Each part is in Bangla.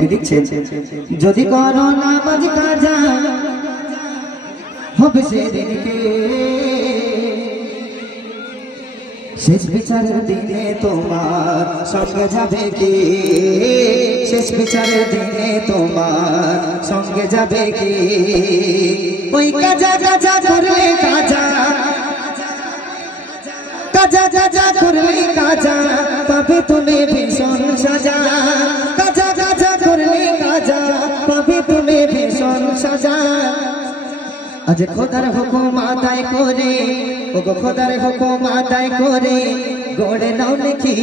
কবি লিখছেন, যদি করো নামাজ কাজা হবে সেদিনকে শেষ বিচারের দিনে তোমার সঙ্গে যাবে কি, শেষ বিচারের দিনে তোমার সঙ্গে যাবে কি। ওই কাজা কাজা করলে কাজা, কাজা কাজা করলে কাজা পাবে তুমি ভীষণ সাজা, কাজা কাজা করলে কাজা পাবে তুমি ভীষণ সাজা। আজ খোদার হুকুম আদায় করে, ওগো খোদার হুকুম আদায় করে গড়ে নাও নাকি,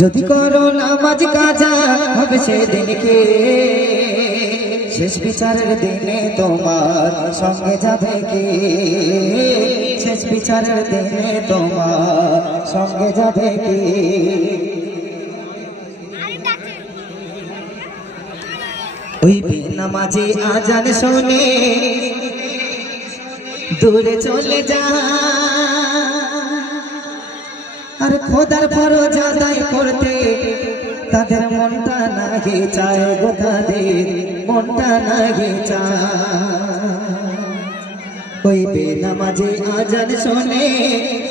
যদি করো নামাজ কাজা হবে সেদিনকে শেষ বিচারের দিনে তোমার সঙ্গে যাবে কি, শেষ বিচারের দিনে তোমার সঙ্গে যাবে কি। ওই বেনামাজি আজান শুনে দূরে চলে যা, আর খোদার ফরজ আদায় করতে তাদের মনটা নাগে চায় গো, তাদের মনটা নাগে চায়। ওই বেনামাজি আজান শুনে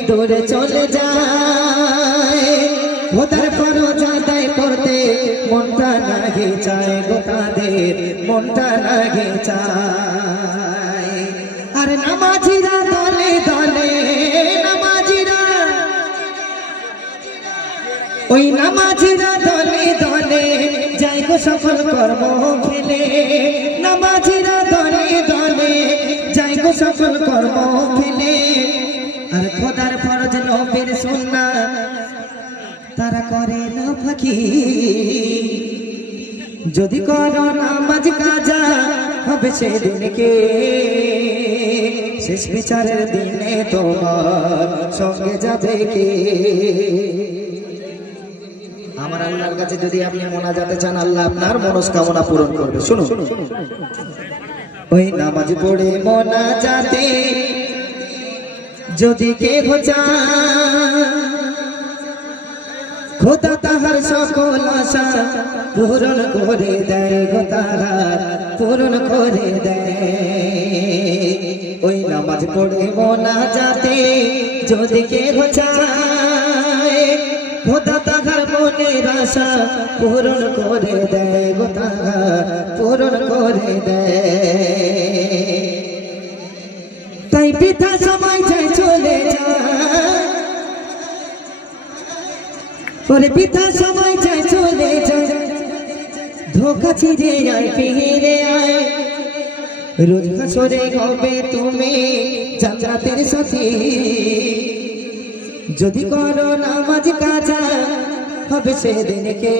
দূরে চলে যায়, খোদার ফরজ আদায় করতে মনটা নাগে চায় গো, তাদের মনটা নাগে চায়। আর নামাজিরা দলে দলে, নামাজিরা ওই নামাজিরা দলে দলে যাই গো সকল কর্ম ফেলে, নামাজিরা দলে দলে যাই গো সকল কর্ম ফেলে। আর খোদার ফরজ নবীর সুন্নাত তারা করে না ফাঁকি, যদি করো নামাজ কাজা হবে সেদিনকে শেষ বিচারের দিনে তোমার সঙ্গে যাবে কে। আমার আল্লাহর কাছে যদি আপনি মোনাজাতে চান, আল্লাহ আপনার মনস্কামনা পূরণ করবে। শুনুন, ওই নামাজ পড়ে মোনাজাতে যদি কে ঘোচা, খোদা তাহার সকল আশা পূরণ করে দেয় গো, তারা পূরণ করে দেয়। ওই নামাজ পড়ে মোনাজাতে যদি কে ঘোচায়, খোদা তাহার মনের আশা পূরণ করে দেয় গো, তারা পূরণ করে দেয়। তাই পিতা সময় চাই চলে যায়, ওরে পিতা সময় চাই চলে যায়, ধোকা ছিঁড়ে আয় ফিরে আয়, রোজ হাসরে হবে তুমি জান্নাতের সাথী, যদি করো নামাজ কাজা হবে সেদিনকে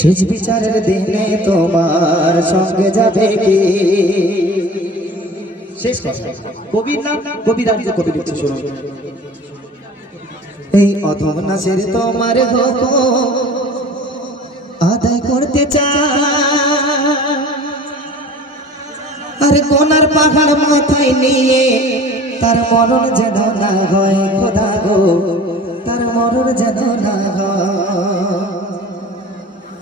শেষ বিচারের দিনে তোমার সঙ্গে যাবে কি। শেষ কথা, কবির নাম কবিরাজি কবি লিখছে, শুনুন। এই অধম নাসের তোমার হুকুম আদায় করতে চায়, আর কোনার পাহাড় মাথায় নিয়ে তার মরণ যেন না হয় খোদা গো, তার মরণ যেন না হয়।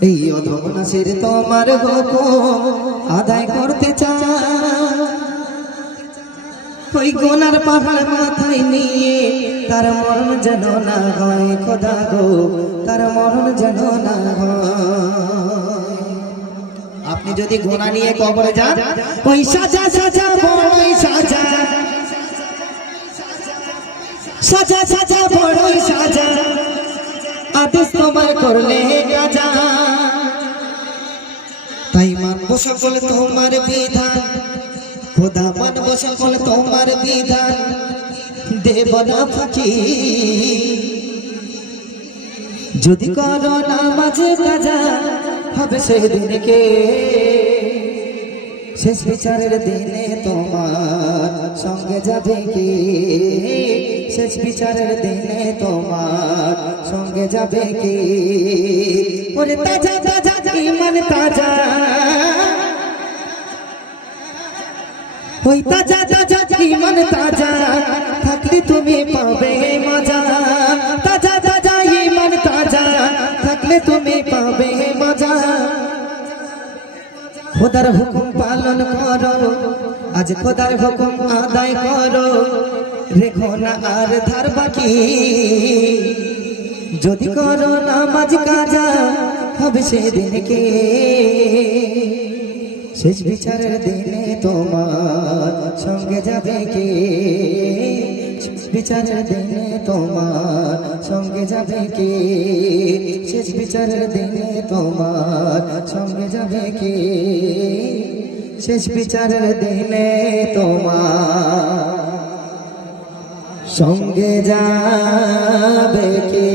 এই অধম নাসের তোমার হুকুম আদায় করতে চায়, ওই গোনার পাহাড় মাথায় নিয়ে তার মরণ যেন না হয় খোদা গো, তার মরণ যেন না হয়। আপনি যদি গোনা নিয়ে কবরে যান, ওই সাজা সাজা বড়ই সাজা, সাজা সাজা বড়ই সাজা, আদেশ তোমার করলে কাজা। তাই মানব সকল তোমার বিধান, খোদা মানব সকল তোমার বিধান, দেব না ফাঁকি, যদি করো নামাজ কাজা হবে সেদিনকে শেষ বিচারের দিনে তোমার সঙ্গে যাবে কি, শেষ বিচারের দিনে তোমার সঙ্গে যাবে কি। ওরে তাজা তাজা ঈমান তাজা, ওই তাজা তাজা ঈমান তাজা থাকলে তুমি পাবে মজা। থাকলে তুমি পাবে মজা খোদার হুকুম পালন করো আজ খোদার হুকুম আদায় করো রেখো না আর ধার বাকি যদি করো নামাজ কাজা হবে সেদিন কে শেষ বিচারের দিনে তোমার সঙ্গে যাবে কে শেষ বিচারের দিনে তোমার সঙ্গে যাবে কে শেষ বিচারের দিনে তোমার সঙ্গে যাবে কে শেষ বিচারের দিনে তোমার সঙ্গে যাবে কে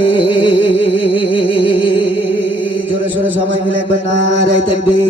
জোরে সোরে সবাই মিলে একবার নারায়ে তাকবীর